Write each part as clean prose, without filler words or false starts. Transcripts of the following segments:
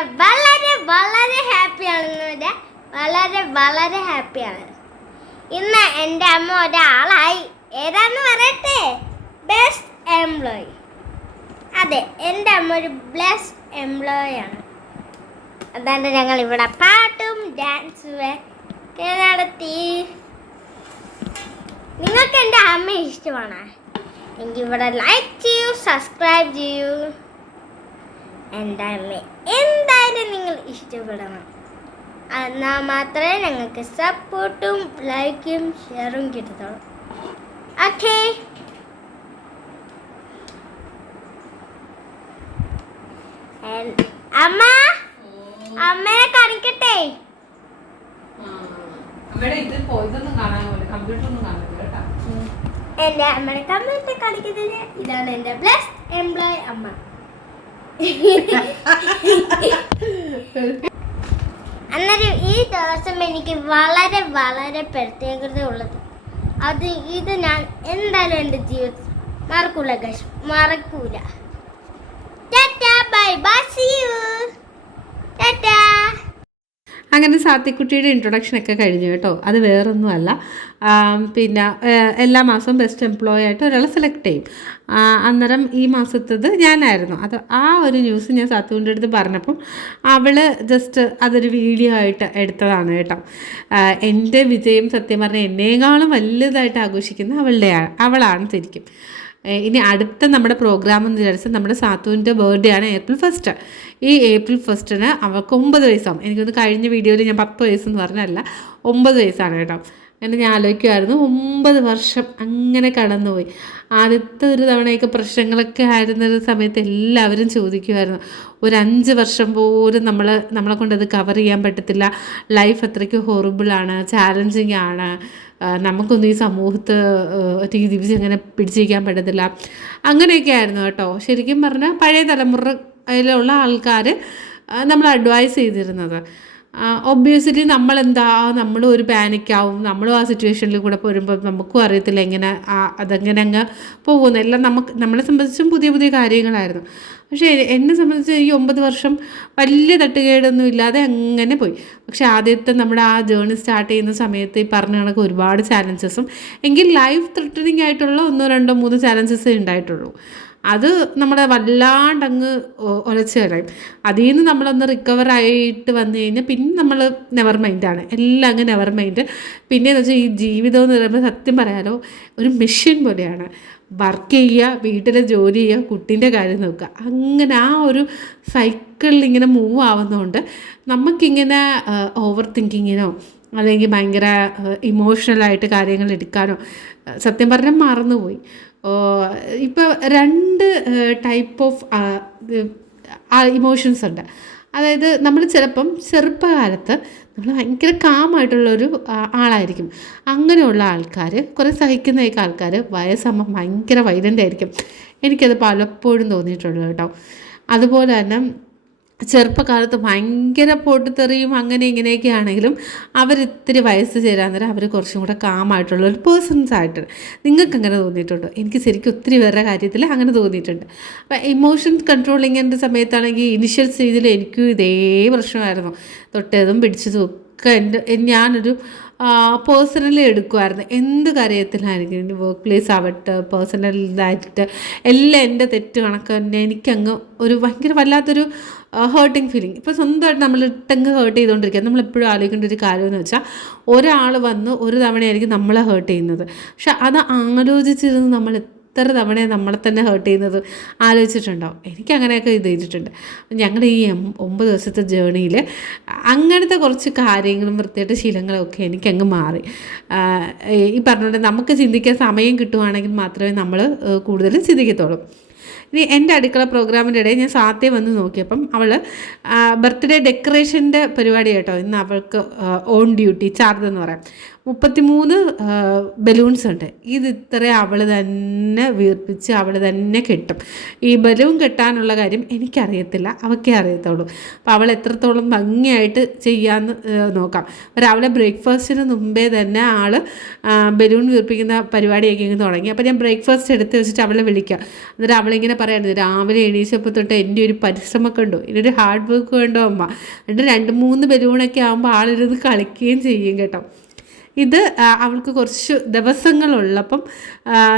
ഞാൻ വളരെ വളരെ ഹാപ്പിയാണ്. വളരെ വളരെ ഹാപ്പിയാണ്. ഇന്ന് എൻ്റെ അമ്മ ഒരാളായി. ഏതാന്ന് പറയട്ടെ? Best employee. അതെ, എൻ്റെ അമ്മ ഒരു ബെസ്റ്റ് എംപ്ലോയി ആണ്. അതാണ്ട് ഞങ്ങൾ ഇവിടെ പാട്ടും ഡാൻസും ഒക്കെ നടത്തി. നിങ്ങൾക്ക് എൻ്റെ അമ്മ ഇഷ്ടമാണ് എങ്കിൽ ഇവിടെ ലൈക്ക് ചെയ്യൂ, സബ്സ്ക്രൈബ് ചെയ്യൂ. എൻ്റെ അമ്മ എന്തായാലും നിങ്ങൾ ഇഷ്ടപ്പെടണം. എന്നാൽ മാത്രമേ ഞങ്ങൾക്ക് സപ്പോർട്ടും ലൈക്കും ഷെയറും കിട്ടത്തുള്ളൂ. ഓക്കേ, അമ്മ അമ്മയെ കാണിക്കട്ടെ. എന്റെ അമ്മയുടെ കമ്പ്യൂട്ടർ കാണിക്കുന്നത് ഇതാണ്. എന്റെ ബെസ്റ്റ് എംപ്ലോയി അമ്മ. അന്നേരം ഈ ദിവസം എനിക്ക് വളരെ വളരെ പ്രത്യേകത ഉള്ളത്. ഇത് ഞാൻ എന്തായാലും എൻ്റെ ജീവിതത്തിൽ മറക്കൂല ഗൈസ്, മറക്കൂല. Tata, bye bye, see you, tata. അങ്ങനെ സാത്തിക്കുട്ടിയുടെ ഇൻട്രൊഡക്ഷനൊക്കെ കഴിഞ്ഞു കേട്ടോ. അത് വേറൊന്നുമല്ല, പിന്നെ എല്ലാ മാസവും ബെസ്റ്റ് എംപ്ലോയി ആയിട്ട് ഒരാളെ സെലക്ട് ചെയ്യും. അന്നേരം ഈ മാസത്തേത് ഞാനായിരുന്നു. അത് ആ ഒരു ന്യൂസ് ഞാൻ സാത്തുവിൻ്റെ അടുത്ത് പറഞ്ഞപ്പം അവൾ ജസ്റ്റ് അതൊരു വീഡിയോ ആയിട്ട് എടുത്തതാണ് കേട്ടോ. എൻ്റെ വിജയം സത്യം പറഞ്ഞാൽ എന്നേക്കാളും വലുതായിട്ട് ആഘോഷിക്കുന്ന അവളാണ് ശരിക്കും. ഇനി അടുത്ത നമ്മുടെ പ്രോഗ്രാം എന്ന് വിചാരിച്ചാൽ നമ്മുടെ സാത്തുവിൻ്റെ ബർത്ത്ഡേ ആണ് ഏപ്രിൽ 1. ഈ ഏപ്രിൽ 1 അവൾക്ക് 9 വയസ്സാവും. എനിക്കൊന്ന് കഴിഞ്ഞ വീഡിയോയിൽ ഞാൻ 10 വയസ്സെന്ന് പറഞ്ഞല്ല, 9 വയസ്സാണ് കേട്ടോ. അങ്ങനെ ഞാൻ ആലോചിക്കുമായിരുന്നു, 9 വർഷം അങ്ങനെ കടന്നുപോയി. ആദ്യത്തെ ഒരു തവണയൊക്കെ പ്രശ്നങ്ങളൊക്കെ ആയിരുന്ന സമയത്ത് എല്ലാവരും ചോദിക്കുമായിരുന്നു, ഒരു 5 വർഷം പോലും നമ്മളെ കൊണ്ടത് കവർ ചെയ്യാൻ പറ്റത്തില്ല, ലൈഫ് അത്രയ്ക്ക് ഹൊറിബിളാണ്, ചാലഞ്ചിങ് ആണ്, നമുക്കൊന്നും ഈ സമൂഹത്ത് ജീവിച്ച് അങ്ങനെ പിടിച്ചിരിക്കാൻ പറ്റത്തില്ല, അങ്ങനെയൊക്കെ ആയിരുന്നു കേട്ടോ. ശരിക്കും പറഞ്ഞാൽ പഴയ തലമുറയിലുള്ള ആൾക്കാർ നമ്മൾ അഡ്വൈസ് ചെയ്തിരുന്നത്. ഒബ്വിയസ്ലി നമ്മൾ ഒരു പാനിക്കാവും. നമ്മളും ആ സിറ്റുവേഷനിൽ കൂടെ വരുമ്പോൾ നമുക്കും അറിയത്തില്ല എങ്ങനെ അതെങ്ങനെ അങ്ങ് പോകുന്നു. എല്ലാം നമ്മളെ സംബന്ധിച്ചും പുതിയ പുതിയ കാര്യങ്ങളായിരുന്നു. പക്ഷേ എന്നെ സംബന്ധിച്ച് ഈ 9 വർഷം വലിയ തട്ടുകേടൊന്നും ഇല്ലാതെ അങ്ങനെ പോയി. പക്ഷേ ആദ്യത്തെ നമ്മുടെ ആ ജേർണി സ്റ്റാർട്ട് ചെയ്യുന്ന സമയത്ത് ഈ പറഞ്ഞ കണക്ക് ഒരുപാട് ചാലഞ്ചസും, എങ്കിൽ ലൈഫ് ത്രെട്ടനിങ് ആയിട്ടുള്ള 1, 2, 3 ചാലഞ്ചസേ ഉണ്ടായിട്ടുള്ളൂ. അത് നമ്മളെ വല്ലാണ്ടങ്ങ് ഒലച്ച് കളയും. അതിൽ നിന്ന് നമ്മളൊന്ന് റിക്കവറായിട്ട് വന്നു കഴിഞ്ഞാൽ പിന്നെ നമ്മൾ നെവർ മൈൻഡാണ്, എല്ലാം അങ്ങ് നെവർ മൈൻഡ്. പിന്നെയെന്ന് വെച്ചാൽ ഈ ജീവിതം എന്ന് പറയുമ്പോൾ സത്യം പറയാലോ ഒരു മെഷീൻ പോലെയാണ്. വർക്ക് ചെയ്യുക, വീട്ടിലെ ജോലി ചെയ്യുക, കുട്ടീൻ്റെ കാര്യം നോക്കുക, അങ്ങനെ ആ ഒരു സൈക്കിളിൽ ഇങ്ങനെ മൂവ് ആവുന്നതുകൊണ്ട് നമുക്കിങ്ങനെ ഓവർ തിങ്കിങ്ങിനോ അല്ലെങ്കിൽ ഭയങ്കര ഇമോഷണലായിട്ട് കാര്യങ്ങൾ എടുക്കാനോ സത്യം പറഞ്ഞാൽ മറന്നുപോയി. ഇപ്പോൾ 2 ടൈപ്പ് ഓഫ് ഇമോഷൻസ് ഉണ്ട്. അതായത് നമ്മൾ ചിലപ്പം ചെറുപ്പകാലത്ത് നമ്മൾ ഭയങ്കര കാമായിട്ടുള്ളൊരു ആളായിരിക്കും. അങ്ങനെയുള്ള ആൾക്കാർ, കുറേ സഹിക്കുന്നതൊക്കെ ആൾക്കാർ വയസ്സാകുമ്പോൾ ഭയങ്കര വൈലൻ്റ് ആയിരിക്കും. എനിക്കത് പലപ്പോഴും തോന്നിയിട്ടുള്ളൂ കേട്ടോ. അതുപോലെ തന്നെ ചെറുപ്പകാലത്ത് ഭയങ്കര പൊട്ടിത്തെറിയും അങ്ങനെ ഇങ്ങനെയൊക്കെ ആണെങ്കിലും അവരിത്തിരി വയസ്സ് ചേരാൻ നേരം അവർ കുറച്ചും കൂടെ കാമായിട്ടുള്ള ഒരു പേഴ്സൺസ് ആയിട്ട് നിങ്ങൾക്ക് അങ്ങനെ തോന്നിയിട്ടുണ്ടോ? എനിക്ക് ശരിക്കും ഒത്തിരി പേരുടെ കാര്യത്തിൽ അങ്ങനെ തോന്നിയിട്ടുണ്ട്. അപ്പം ഇമോഷൻ കൺട്രോളിങ്ങിൻ്റെ സമയത്താണെങ്കിൽ ഇനിഷ്യൽ സ്റ്റേജിൽ എനിക്കും ഇതേ പ്രശ്നമായിരുന്നു. തൊട്ടതും പിടിച്ചതും ഒക്കെ ഞാനൊരു പേഴ്സണലി എടുക്കുമായിരുന്നു. എന്ത് കാര്യത്തിലായിരിക്കും, വർക്ക് പ്ലേസ് ആവട്ടെ, പേഴ്സണലായിട്ട് എല്ലാം എൻ്റെ തെറ്റ് കണക്ക് തന്നെ എനിക്കങ്ങ് ഒരു ഭയങ്കര വല്ലാത്തൊരു ഹേർട്ടിങ് ഫീലിംഗ്. ഇപ്പോൾ സ്വന്തമായിട്ട് നമ്മൾ ഇട്ടങ്ങ് ഹേർട്ട് ചെയ്തുകൊണ്ടിരിക്കുക. നമ്മളെപ്പോഴും ആലോചിക്കേണ്ട ഒരു കാര്യമെന്ന് വെച്ചാൽ ഒരാൾ വന്ന് ഒരു തവണയായിരിക്കും നമ്മളെ ഹേർട്ട് ചെയ്യുന്നത്. പക്ഷെ അത് ആലോചിച്ചിരുന്ന് നമ്മൾ എത്ര തവണയാണ് നമ്മളെ തന്നെ ഹേർട്ട് ചെയ്യുന്നത് ആലോചിച്ചിട്ടുണ്ടാവും. എനിക്കങ്ങനെയൊക്കെ ഇത് ചെയ്തിട്ടുണ്ട്. ഞങ്ങളുടെ ഈ 9 ദിവസത്തെ ജേർണിയിൽ അങ്ങനത്തെ കുറച്ച് കാര്യങ്ങളും വൃത്തിയായിട്ട് ശീലങ്ങളും ഒക്കെ എനിക്കങ്ങ് മാറി. ഈ പറഞ്ഞുകൊണ്ട് നമുക്ക് ചിന്തിക്കാൻ സമയം കിട്ടുവാണെങ്കിൽ മാത്രമേ നമ്മൾ കൂടുതലും ചിന്തിക്കത്തുള്ളൂ. ഇനി എൻ്റെ അടുക്കള പ്രോഗ്രാമിൻ്റെ ഇടയിൽ ഞാൻ സാത്തേ വന്ന് നോക്കിയപ്പം അവൾ ബർത്ത്ഡേ ഡെക്കറേഷൻ്റെ പരിപാടി കേട്ടോ. ഇന്ന് അവൾക്ക് ഓൺ ഡ്യൂട്ടി ചാർജ് എന്ന് പറയാം. 33 ബലൂൺസ് ഉണ്ട്. ഇത് ഇത്രയും അവൾ തന്നെ വീർപ്പിച്ച് അവൾ തന്നെ കെട്ടും. ഈ ബലൂൺ കെട്ടാനുള്ള കാര്യം എനിക്കറിയത്തില്ല, അവൾക്കേ അറിയത്തുള്ളൂ. അപ്പോൾ അവൾ എത്രത്തോളം ഭംഗിയായിട്ട് ചെയ്യാമെന്ന് നോക്കാം. രാവിലെ ബ്രേക്ക്ഫാസ്റ്റിന് മുമ്പേ തന്നെ ആൾ ബലൂൺ വീർപ്പിക്കുന്ന പരിപാടിയൊക്കെ ഇങ്ങനെ തുടങ്ങി. അപ്പോൾ ഞാൻ ബ്രേക്ക്ഫാസ്റ്റ് എടുത്ത് വെച്ചിട്ട് അവളെ വിളിക്കാം. എന്നിട്ട് അവളിങ്ങനെ പറയായിരുന്നു, രാവിലെ എണീച്ചപ്പോൾ തൊട്ട് എൻ്റെ ഒരു പരിശ്രമമൊക്കെ ഉണ്ടോ, ഇതിനൊരു ഹാർഡ് വർക്ക് വേണ്ടോ അമ്മ. എന്നിട്ട് 2-3 ബലൂണൊക്കെ ആകുമ്പോൾ ആളിരുന്ന് കളിക്കുകയും ചെയ്യും കേട്ടോ. ഇത് അവൾക്ക് കുറച്ച് ദിവസങ്ങളുള്ളപ്പം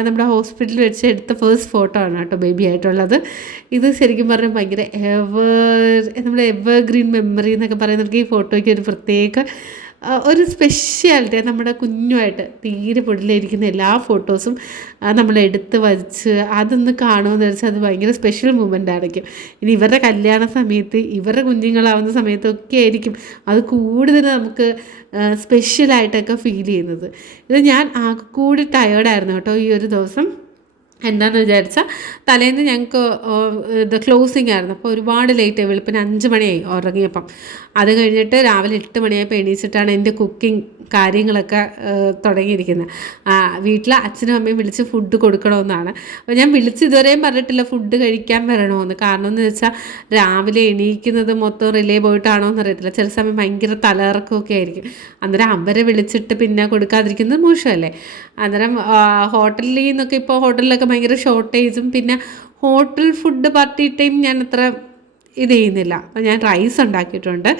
നമ്മുടെ ഹോസ്പിറ്റലിൽ വെച്ച് എടുത്ത ഫസ്റ്റ് ഫോട്ടോ ആണ് കേട്ടോ ബേബി ആയിട്ടുള്ളത്. ഇത് ശരിക്കും പറഞ്ഞാൽ ഭയങ്കര നമ്മുടെ എവർഗ്രീൻ മെമ്മറി എന്നൊക്കെ പറയുന്നത്. ഈ ഫോട്ടോയ്ക്ക് ഒരു പ്രത്യേക ഒരു സ്പെഷ്യാലിറ്റി. നമ്മുടെ കുഞ്ഞുമായിട്ട് തീരെ പൊടിയിലിരിക്കുന്ന എല്ലാ ഫോട്ടോസും നമ്മൾ എടുത്ത് വച്ച് അതൊന്ന് കാണുമെന്ന് വെച്ചാൽ അത് ഭയങ്കര സ്പെഷ്യൽ മൂമെൻ്റ് ആയിരിക്കും. ഇനി ഇവരുടെ കല്യാണ സമയത്ത് ഇവരുടെ കുഞ്ഞുങ്ങളാവുന്ന സമയത്തൊക്കെ ആയിരിക്കും അത് കൂടുതൽ നമുക്ക് സ്പെഷ്യലായിട്ടൊക്കെ ഫീൽ ചെയ്യുന്നത്. ഇത് ഞാൻ ആകെ കൂടി ടയേർഡായിരുന്നു കേട്ടോ ഈ ഒരു ദിവസം. എന്താണെന്ന് വിചാരിച്ചാൽ തലേന്ന് ഞങ്ങൾക്ക് ഇത് ക്ലോസിങ് ആയിരുന്നു. അപ്പോൾ ഒരുപാട് ലേറ്റായി, വെളുപ്പിന് 5 മണിയായി ഉറങ്ങിയപ്പം. അത് കഴിഞ്ഞിട്ട് രാവിലെ 8 മണിയായപ്പോൾ എണീച്ചിട്ടാണ് എൻ്റെ കുക്കിംഗ് കാര്യങ്ങളൊക്കെ തുടങ്ങിയിരിക്കുന്നത്. വീട്ടിൽ അച്ഛനും അമ്മയും വിളിച്ച് ഫുഡ് കൊടുക്കണമെന്നാണ്. അപ്പോൾ ഞാൻ വിളിച്ച് ഇതുവരെയും പറഞ്ഞിട്ടില്ല ഫുഡ് കഴിക്കാൻ വരണമെന്ന്. കാരണം എന്ന് വെച്ചാൽ രാവിലെ എണീക്കുന്നത് മൊത്തം റിലേ പോയിട്ടാണോ എന്ന് അറിയത്തില്ല. ചില സമയം ഭയങ്കര തലയിറക്കമൊക്കെ ആയിരിക്കും. അന്നേരം അവരെ വിളിച്ചിട്ട് പിന്നെ കൊടുക്കാതിരിക്കുന്നത് മോശമല്ലേ. അന്നേരം ഹോട്ടലിൽ നിന്നൊക്കെ ഇപ്പോൾ ഹോട്ടലിലൊക്കെ ഭയങ്കര ഷോർട്ടേജും പിന്നെ ഹോട്ടൽ ഫുഡ് പാർട്ടി ടൈം ഞാൻ അത്ര ഇത് ചെയ്യുന്നില്ല. അപ്പോൾ ഞാൻ റൈസ് ഉണ്ടാക്കിയിട്ടുണ്ട്.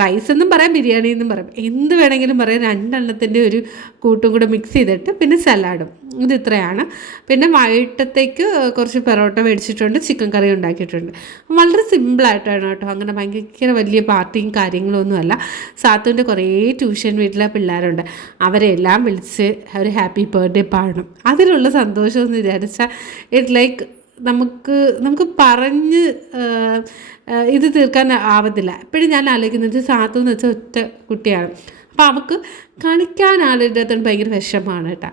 റൈസ് എന്നും പറയാം, ബിരിയാണി എന്നും പറയാം, എന്ത് വേണമെങ്കിലും പറയാം. 2 എണ്ണത്തിൻ്റെ ഒരു കൂട്ടും കൂടെ മിക്സ് ചെയ്തിട്ട് പിന്നെ സലാഡും. ഇത് ഇത്രയാണ്. പിന്നെ വൈകിട്ടത്തേക്ക് കുറച്ച് പെറോട്ട മേടിച്ചിട്ടുണ്ട്, ചിക്കൻ കറി ഉണ്ടാക്കിയിട്ടുണ്ട്. വളരെ സിമ്പിളായിട്ടാണ് കേട്ടോ. അങ്ങനെ ഭയങ്കര വലിയ പാർട്ടിയും കാര്യങ്ങളൊന്നുമല്ല. സാത്തുവിൻ്റെ കുറേ ട്യൂഷൻ വീട്ടിലെ പിള്ളേരുണ്ട്, അവരെല്ലാം വിളിച്ച് ഒരു ഹാപ്പി ബർത്ത്ഡേ പാടണം. അതിലുള്ള സന്തോഷം എന്ന് വിചാരിച്ചാൽ ഇറ്റ് ലൈക്ക് നമുക്ക് പറഞ്ഞ് ഇത് തീർക്കാൻ ആവത്തില്ല. എപ്പോഴും ഞാൻ ആലോചിക്കുന്നത് സാത്തു എന്ന് വെച്ചാൽ ഒറ്റ കുട്ടിയാണ്. അപ്പോൾ അവൾക്ക് കളിക്കാൻ ആളുടെ അടുത്ത് ഭയങ്കര വിഷമമാണ് കേട്ടോ.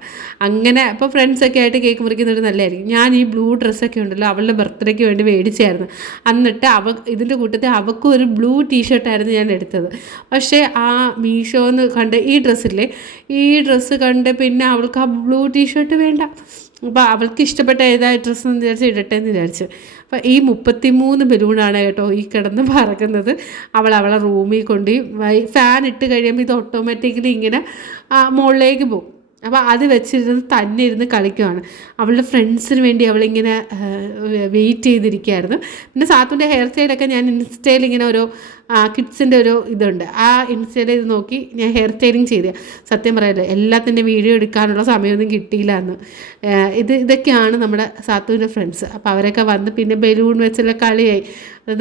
അങ്ങനെ അപ്പോൾ ഫ്രണ്ട്സൊക്കെ ആയിട്ട് കേക്ക് മുറിക്കുന്നത് നല്ലതായിരിക്കും. ഞാൻ ഈ ബ്ലൂ ഡ്രസ്സൊക്കെ ഉണ്ടല്ലോ അവളുടെ ബർത്ത്ഡേക്ക് വേണ്ടി മേടിച്ചായിരുന്നു. എന്നിട്ട് ഇതിൻ്റെ കൂട്ടത്തിൽ അവൾക്കും ഒരു ബ്ലൂ ടീഷർട്ടായിരുന്നു ഞാൻ എടുത്തത്. പക്ഷേ ആ മീഷോന്ന് കണ്ട ഈ ഡ്രസ്സില്ലേ, ഈ ഡ്രസ്സ് കണ്ട് പിന്നെ അവൾക്ക് ആ ബ്ലൂ ടീഷർട്ട് വേണ്ട. അപ്പോൾ അവൾക്ക് ഇഷ്ടപ്പെട്ട ഏതായ ഡ്രസ്സെന്ന് വിചാരിച്ച് ഇടട്ടെ എന്ന് വിചാരിച്ച്. അപ്പോൾ ഈ 33 ബലൂണാണ് കേട്ടോ ഈ കിടന്ന് പറക്കുന്നത്. അവളെ റൂമിൽ കൊണ്ട് ഫാൻ ഇട്ട് കഴിയുമ്പോൾ ഇത് ഓട്ടോമാറ്റിക്കലി ഇങ്ങനെ മുകളിലേക്ക് പോകും. അപ്പോൾ അത് വെച്ചിരുന്ന് തന്നെ ഇരുന്ന് കളിക്കുവാണ്. അവളുടെ ഫ്രണ്ട്സിന് വേണ്ടി അവളിങ്ങനെ വെയിറ്റ് ചെയ്തിരിക്കുകയായിരുന്നു. പിന്നെ സാത്തുവിൻ്റെ ഹെയർ സ്റ്റൈലൊക്കെ ഞാൻ ഇൻസ്റ്റയിൽ ഇങ്ങനെ ഓരോ കിഡ്സിൻ്റെ ഒരു ഇതുണ്ട്, ആ ഇൻസ്റ്റയിൽ ഇത് നോക്കി ഞാൻ ഹെയർ സ്റ്റൈലിങ് ചെയ്തത്. സത്യം പറയല്ലോ എല്ലാത്തിൻ്റെ വീഡിയോ എടുക്കാനുള്ള സമയമൊന്നും കിട്ടിയില്ല എന്ന്. ഇതൊക്കെയാണ് നമ്മുടെ സാത്തുവിൻ്റെ ഫ്രണ്ട്സ്. അപ്പോൾ അവരൊക്കെ വന്ന് പിന്നെ ബലൂൺ വെച്ചുള്ള കളിയായി.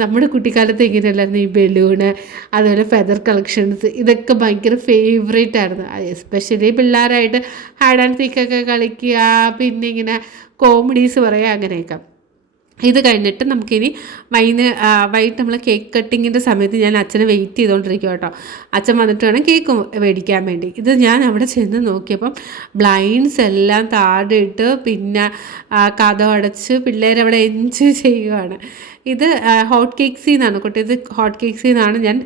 നമ്മുടെ കുട്ടിക്കാലത്ത് ഇങ്ങനെയല്ലായിരുന്നു ഈ ബലൂണ്, അതുപോലെ ഫെദർ കളക്ഷൻസ്, ഇതൊക്കെ ഭയങ്കര ഫേവറേറ്റ് ആയിരുന്നു. എസ്പെഷ്യലി പിള്ളേരായിട്ട് ഹാഡ് ആൻഡ് സീക്കൊക്കെ കളിക്കുക, പിന്നെ ഇങ്ങനെ കോമഡീസ് പറയുക, അങ്ങനെയൊക്കെ. ഇത് കഴിഞ്ഞിട്ട് നമുക്കിനി വൈകിട്ട് നമ്മൾ കേക്ക് കട്ടിങ്ങിൻ്റെ സമയത്ത് ഞാൻ അച്ഛനെ വെയിറ്റ് ചെയ്തുകൊണ്ടിരിക്കും കേട്ടോ. അച്ഛൻ വന്നിട്ട് വേണം കേക്ക് മേടിക്കാൻ വേണ്ടി. ഇത് ഞാൻ അവിടെ ചെന്ന് നോക്കിയപ്പം ബ്ലൈൻഡ്സ് എല്ലാം താഴെ ഇട്ട് പിന്നെ കതക് അടച്ച് പിള്ളേരവിടെ എൻജോയ് ചെയ്യുകയാണ്. ഇത് ഹോട്ട് കേക്സിൽ നിന്നാണ് കുട്ടി, ഇത് ഹോട്ട് കേക്സിൽ നിന്നാണ് ഞാൻ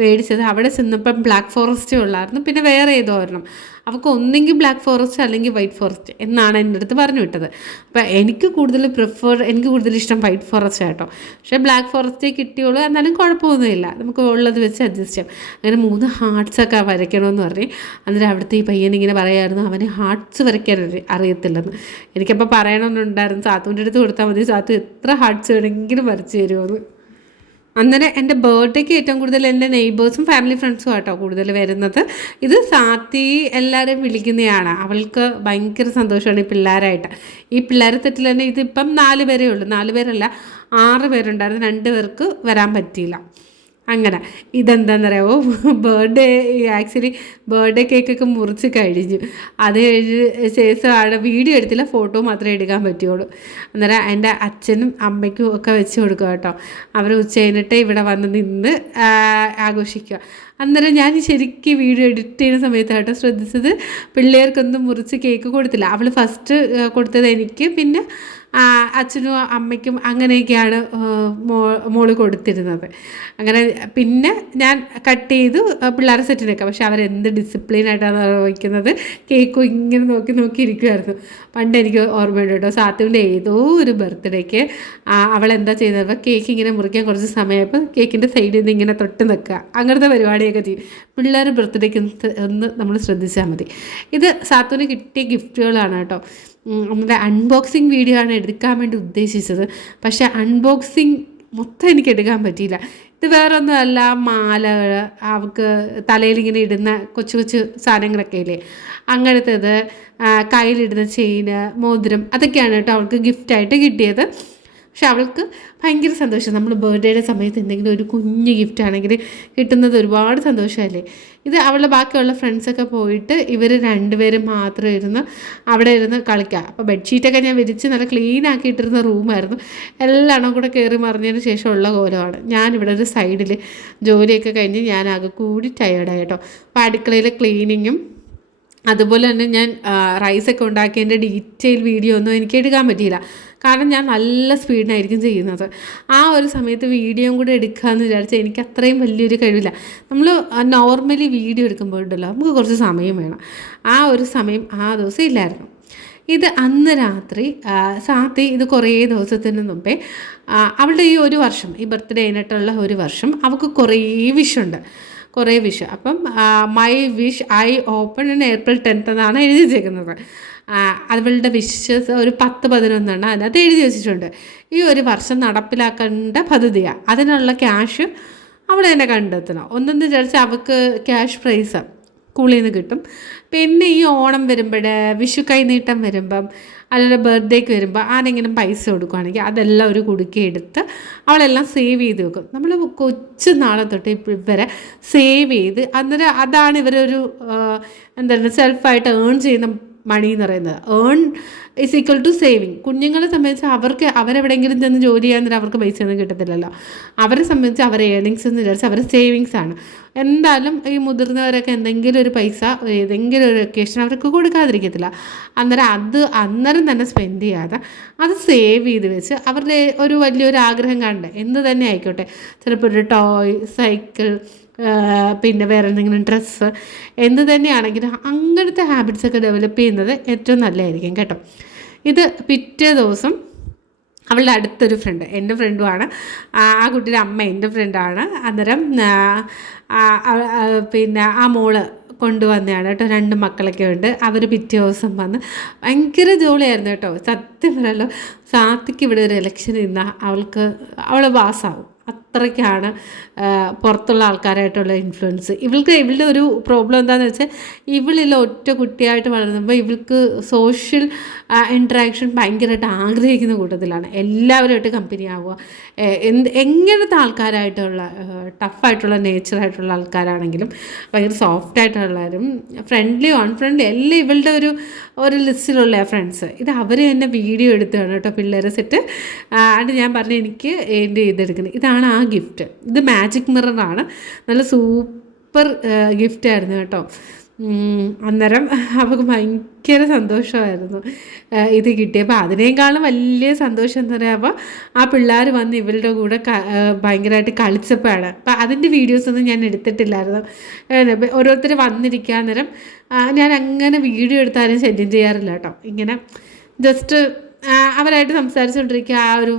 മേടിച്ചത്. അവിടെ ചെന്നപ്പം ബ്ലാക്ക് ഫോറസ്റ്റ് ഉള്ളായിരുന്നു, പിന്നെ വേറെ ഏതോ ഒരെണ്ണം. അവൾക്ക് ഒന്നെങ്കിൽ ബ്ലാക്ക് ഫോറസ്റ്റ് അല്ലെങ്കിൽ വൈറ്റ് ഫോറസ്റ്റ് എന്നാണ് എൻ്റെ അടുത്ത് പറഞ്ഞു വിട്ടത്. അപ്പോൾ എനിക്ക് കൂടുതൽ ഇഷ്ടം വൈറ്റ് ഫോറസ്റ്റ് ആട്ടോ. പക്ഷേ ബ്ലാക്ക് ഫോറസ്റ്റേ കിട്ടിയുള്ളൂ, എന്നാലും കുഴപ്പമൊന്നുമില്ല, നമുക്ക് ഉള്ളത് വെച്ച് അഡ്ജസ്റ്റ് ചെയ്യാം. അങ്ങനെ 3 ഹാർട്ട്സൊക്കെ വരയ്ക്കണമെന്ന് പറഞ്ഞ് അന്നേരം അവിടുത്തെ ഈ പയ്യനിങ്ങനെ പറയായിരുന്നു അവന് ഹാർട്ട്സ് വരയ്ക്കാൻ അറിയത്തില്ലെന്ന്. എനിക്കപ്പോൾ പറയണമെന്നുണ്ടായിരുന്നു, സാത്തുവിൻ്റെ അടുത്ത് കൊടുത്താൽ മതി, സാത്തു എത്ര ഹാർട്ട്സ് വേണമെങ്കിലും വരച്ച് തരുമെന്ന്. അന്നേരം എൻ്റെ ബർത്ത്ഡേക്ക് ഏറ്റവും കൂടുതൽ എൻ്റെ നെയ്ബേഴ്സും ഫാമിലി ഫ്രണ്ട്സും ആട്ടോ കൂടുതൽ വരുന്നത്. ഇത് സാത്തി എല്ലാവരെയും വിളിക്കുന്നതാണ്. അവൾക്ക് ഭയങ്കര സന്തോഷമാണ് ഈ പിള്ളേരായിട്ട്. ഈ പിള്ളേരെ തെറ്റിൽ തന്നെ ഇതിപ്പം 4 പേരേ ഉള്ളൂ, 4 പേരല്ല 6 പേരുണ്ടായിരുന്നു, 2 പേർക്ക് വരാൻ പറ്റിയില്ല. അങ്ങനെ ഇതെന്താണെന്നറിയാമോ, ആക്ച്വലി ബർത്ത്ഡേ കേക്കൊക്കെ മുറിച്ച് കഴിഞ്ഞു. അത് കഴിഞ്ഞ് ശേഷമാണ് വീഡിയോ എടുത്തില്ല, ഫോട്ടോ മാത്രമേ എടുക്കാൻ പറ്റുള്ളൂ. അന്നേരം എൻ്റെ അച്ഛനും അമ്മയ്ക്കും ഒക്കെ വെച്ച് കൊടുക്കുക കേട്ടോ. അവർ ഉച്ച കഴിഞ്ഞിട്ട് ഇവിടെ വന്ന് നിന്ന് ആഘോഷിക്കുക. അന്നേരം ഞാൻ ശരിക്കും വീഡിയോ എഡിറ്റ് ചെയ്യുന്ന സമയത്താട്ടോ ശ്രദ്ധിച്ചത് പിള്ളേർക്കൊന്നും മുറിച്ച് കേക്ക് കൊടുത്തില്ല. അവൾ ഫസ്റ്റ് കൊടുത്തത് എനിക്ക്, പിന്നെ അച്ഛനും അമ്മയ്ക്കും അങ്ങനെയൊക്കെയാണ് മോള് കൊടുത്തിരുന്നത്. അങ്ങനെ പിന്നെ ഞാൻ കട്ട് ചെയ്തു പിള്ളേരെ സെറ്റിനൊക്കെ. പക്ഷെ അവരെന്ത് ഡിസിപ്ലിനായിട്ടാണ് നിർവഹിക്കുന്നത്. കേക്കും ഇങ്ങനെ നോക്കി നോക്കിയിരിക്കുമായിരുന്നു. പണ്ട് എനിക്ക് ഓർമ്മയുണ്ട് കേട്ടോ, സാത്തുവിൻ്റെ ഏതോ ഒരു ബർത്ത്ഡേക്ക് അവളെന്താ ചെയ്യുന്നത്, കേക്ക് ഇങ്ങനെ മുറിക്കാൻ കുറച്ച് സമയമായപ്പോൾ കേക്കിൻ്റെ സൈഡിൽ നിന്ന് ഇങ്ങനെ തൊട്ട് നിൽക്കുക, അങ്ങനത്തെ പരിപാടിയൊക്കെ ചെയ്യും. പിള്ളേർ ബർത്ത്ഡേക്ക് ഒന്ന് നമ്മൾ ശ്രദ്ധിച്ചാൽ മതി. ഇത് സാത്തുവിന് കിട്ടിയ ഗിഫ്റ്റുകളാണ് കേട്ടോ. നമ്മുടെ അൺബോക്സിങ് വീഡിയോ ആണ് എടുക്കാൻ വേണ്ടി ഉദ്ദേശിച്ചത്. പക്ഷേ അൺബോക്സിങ് മൊത്തം എനിക്ക് എടുക്കാൻ പറ്റിയില്ല. ഇത് വേറൊന്നുമല്ല, മാലകൾ, അവൾക്ക് തലയിലിങ്ങനെ ഇടുന്ന കൊച്ചു കൊച്ചു സാധനങ്ങളൊക്കെ ഇല്ലേ, അങ്ങനത്തേത്, കയ്യിലിടുന്ന ചെയിന്, മോതിരം, അതൊക്കെയാണ് കേട്ടോ അവൾക്ക് ഗിഫ്റ്റായിട്ട് കിട്ടിയത്. പക്ഷെ അവൾക്ക് ഭയങ്കര സന്തോഷം. നമ്മൾ ബർത്ത്ഡേയുടെ സമയത്ത് എന്തെങ്കിലും ഒരു കുഞ്ഞ് ഗിഫ്റ്റ് ആണെങ്കിൽ കിട്ടുന്നത് ഒരുപാട് സന്തോഷമല്ലേ. ഇത് അവളുടെ ബാക്കിയുള്ള ഫ്രണ്ട്സൊക്കെ പോയിട്ട് ഇവർ രണ്ടുപേരും മാത്രം ഇരുന്ന് അവിടെ ഇരുന്ന് കളിക്കുക. അപ്പോൾ ബെഡ്ഷീറ്റൊക്കെ ഞാൻ വിരിച്ച് നല്ല ക്ലീൻ ആക്കിയിട്ടിരുന്ന റൂമായിരുന്നു. എല്ലാം കൂടെ കയറി മറിഞ്ഞതിന് ശേഷമുള്ള കോലമാണ്. ഞാനിവിടെ ഒരു സൈഡിൽ ജോലിയൊക്കെ കഴിഞ്ഞ് ഞാനാകെ കൂടി ടയേർഡായി കേട്ടോ. അപ്പോൾ അടുക്കളയിൽ ക്ലീനിങ്ങും അതുപോലെ തന്നെ ഞാൻ റൈസൊക്കെ ഉണ്ടാക്കിയതിൻ്റെ ഡീറ്റെയിൽ വീഡിയോ ഒന്നും എനിക്ക് എടുക്കാൻ പറ്റിയില്ല. കാരണം ഞാൻ നല്ല സ്പീഡിനായിരിക്കും ചെയ്യുന്നത്. ആ ഒരു സമയത്ത് വീഡിയോയും കൂടെ എടുക്കാമെന്ന് വിചാരിച്ചാൽ എനിക്ക് അത്രയും വലിയൊരു കഴിവില്ല. നമ്മൾ നോർമലി വീഡിയോ എടുക്കുമ്പോഴുണ്ടല്ലോ നമുക്ക് കുറച്ച് സമയം വേണം. ആ ഒരു സമയം ആ ദിവസം ഇല്ലായിരുന്നു. ഇത് അന്ന് രാത്രി സാത്തി ഇത് കുറേ ദിവസത്തിന് മുമ്പേ അവളുടെ ഈ ഒരു വർഷം, ഈ ബർത്ത്ഡേ കഴിഞ്ഞിട്ടുള്ള ഒരു വർഷം അവൾക്ക് കുറേ വിഷുണ്ട്, കുറേ വിഷ്. അപ്പം my wish I open in April 10th എന്നാണ് എഴുതി വെച്ചേക്കുന്നത്. അവളുടെ വിഷസ് ഒരു 10-11 അതിനകത്ത് എഴുതി വെച്ചിട്ടുണ്ട്. ഈ ഒരു വർഷം നടപ്പിലാക്കേണ്ട പദ്ധതിയാണ്. അതിനുള്ള ക്യാഷ് അവൾ തന്നെ കണ്ടെത്തണം. ഒന്നെന്ന് വിചാരിച്ചാൽ അവൾക്ക് ക്യാഷ് പ്രൈസ് സ്കൂളിൽ നിന്ന് കിട്ടും. പിന്നെ ഈ ഓണം വരുമ്പോൾ, വിഷു കൈനീട്ടം വരുമ്പം, അല്ലെങ്കിൽ ബർത്ത്ഡേക്ക് വരുമ്പോൾ ആരെങ്കിലും പൈസ കൊടുക്കുകയാണെങ്കിൽ അതെല്ലാം ഒരു കുടുക്കി എടുത്ത് അവളെല്ലാം സേവ് ചെയ്ത് വെക്കും. നമ്മൾ കൊച്ചു നാളെ തൊട്ട് ഇവരെ സേവ് ചെയ്ത്, അന്നേരം അതാണ് ഇവരൊരു എന്താണ് സെൽഫായിട്ട് ഏൺ ചെയ്യുന്ന മണി എന്ന് പറയുന്നത്. Earn is equal to saving. കുഞ്ഞുങ്ങളെ സംബന്ധിച്ച് അവരെവിടെയെങ്കിലും ചെന്ന് ജോലി ചെയ്യാൻ അവർക്ക് പൈസ ഒന്നും കിട്ടത്തില്ലല്ലോ. അവരെ സംബന്ധിച്ച് അവരെ ഏർണിങ്സ് എന്ന് വിചാരിച്ച് അവരെ സേവിങ്സ് ആണ്. എന്തായാലും ഈ മുതിർന്നവരൊക്കെ എന്തെങ്കിലും ഒരു പൈസ ഏതെങ്കിലും ഒരു ഒക്കേഷൻ അവർക്ക് കൊടുക്കാതിരിക്കത്തില്ല. അന്നേരം തന്നെ സ്പെൻഡ് ചെയ്യാതെ അത് സേവ് ചെയ്ത് വെച്ച് അവരുടെ ഒരു വലിയൊരു ആഗ്രഹം കണ്ട് എന്ത് തന്നെ ആയിക്കോട്ടെ, ചിലപ്പോൾ ഒരു ടോയ്, സൈക്കിൾ, പിന്നെ വേറെ എന്തെങ്കിലും ഡ്രസ്സ്, എന്ത് തന്നെയാണെങ്കിലും അങ്ങനത്തെ ഹാബിറ്റ്സൊക്കെ ഡെവലപ്പ് ചെയ്യുന്നത് ഏറ്റവും നല്ലതായിരിക്കും കേട്ടോ. ഇത് പിറ്റേ ദിവസം അവളുടെ അടുത്തൊരു ഫ്രണ്ട്, എൻ്റെ ഫ്രണ്ടുമാണ്, ആ കുട്ടിയുടെ അമ്മ എൻ്റെ ഫ്രണ്ടാണ്. അന്നേരം പിന്നെ ആ മോള് കൊണ്ടുവന്നതാണ് കേട്ടോ. 2 മക്കളൊക്കെ ഉണ്ട്. അവർ പിറ്റേ ദിവസം വന്ന് ഭയങ്കര ജോളിയായിരുന്നു കേട്ടോ. സത്യം പറയല്ലോ, സാത്തിക്ക് ഇവിടെ ഒരു ഇലക്ഷൻ നിന്നാൽ അവൾ പാസ്സാവും. അത്രയ്ക്കാണ് പുറത്തുള്ള ആൾക്കാരായിട്ടുള്ള ഇൻഫ്ലുവൻസ്. ഇവളുടെ ഒരു പ്രോബ്ലം എന്താണെന്ന് വെച്ചാൽ, ഇവളിൽ ഒറ്റ കുട്ടിയായിട്ട് വളർന്നുമ്പോൾ ഇവൾക്ക് സോഷ്യൽ ഇൻട്രാക്ഷൻ ഭയങ്കരമായിട്ട് ആഗ്രഹിക്കുന്ന കൂട്ടത്തിലാണ്. എല്ലാവരുമായിട്ട് കമ്പനി ആവുക, എങ്ങനത്തെ ആൾക്കാരായിട്ടുള്ള ടഫായിട്ടുള്ള നേച്ചറായിട്ടുള്ള ആൾക്കാരാണെങ്കിലും ഭയങ്കര സോഫ്റ്റായിട്ടുള്ളവരും ഫ്രണ്ട്ലി അൺഫ്രണ്ട്ലി എല്ലാം ഇവളുടെ ഒരു ലിസ്റ്റിലുള്ള ഫ്രണ്ട്സ്. ഇത് അവർ തന്നെ വീഡിയോ എടുത്താണ് കേട്ടോ പിള്ളേരെ സെറ്റ്. അത് ഞാൻ പറഞ്ഞു എനിക്ക് എൻ്റെ ഇതെടുക്കുന്നത്. ഇതാണ് ആ ഗിഫ്റ്റ്. ഇത് മാജിക് മിററാണ്. നല്ല സൂപ്പർ ഗിഫ്റ്റായിരുന്നു കേട്ടോ. അന്നേരം അവൾക്ക് ഭയങ്കര സന്തോഷമായിരുന്നു ഇത് കിട്ടിയപ്പോൾ. അതിനേക്കാളും വലിയ സന്തോഷം എന്ന് പറയുമ്പോൾ ആ പിള്ളേർ വന്ന് ഇവരുടെ കൂടെ ഭയങ്കരമായിട്ട് കളിച്ചപ്പോഴാണ്. അപ്പം അതിൻ്റെ വീഡിയോസൊന്നും ഞാൻ എടുത്തിട്ടില്ലായിരുന്നു. ഓരോരുത്തർ വന്നിരിക്കുക, അന്നേരം ഞാൻ അങ്ങനെ വീഡിയോ എടുത്താലും ശല്യം ചെയ്യാറില്ല കേട്ടോ. ഇങ്ങനെ ജസ്റ്റ് അവരായിട്ട് സംസാരിച്ചുകൊണ്ടിരിക്കുക, ആ ഒരു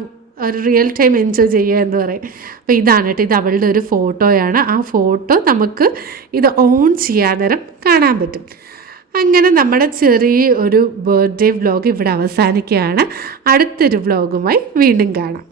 റിയൽ ടൈം എൻജോയ് ചെയ്യുക എന്ന് പറയും. അപ്പോൾ ഇതാണ് കേട്ടോ, ഇത് അവളുടെ ഒരു ഫോട്ടോയാണ്. ആ ഫോട്ടോ നമുക്ക് ഇത് ഓൺ ചെയ്യാൻ നേരം കാണാൻ പറ്റും. അങ്ങനെ നമ്മുടെ ചെറിയ ഒരു ബർത്ത്ഡേ വ്ലോഗ് ഇവിടെ അവസാനിക്കുകയാണ്. അടുത്തൊരു വ്ലോഗുമായി വീണ്ടും കാണാം.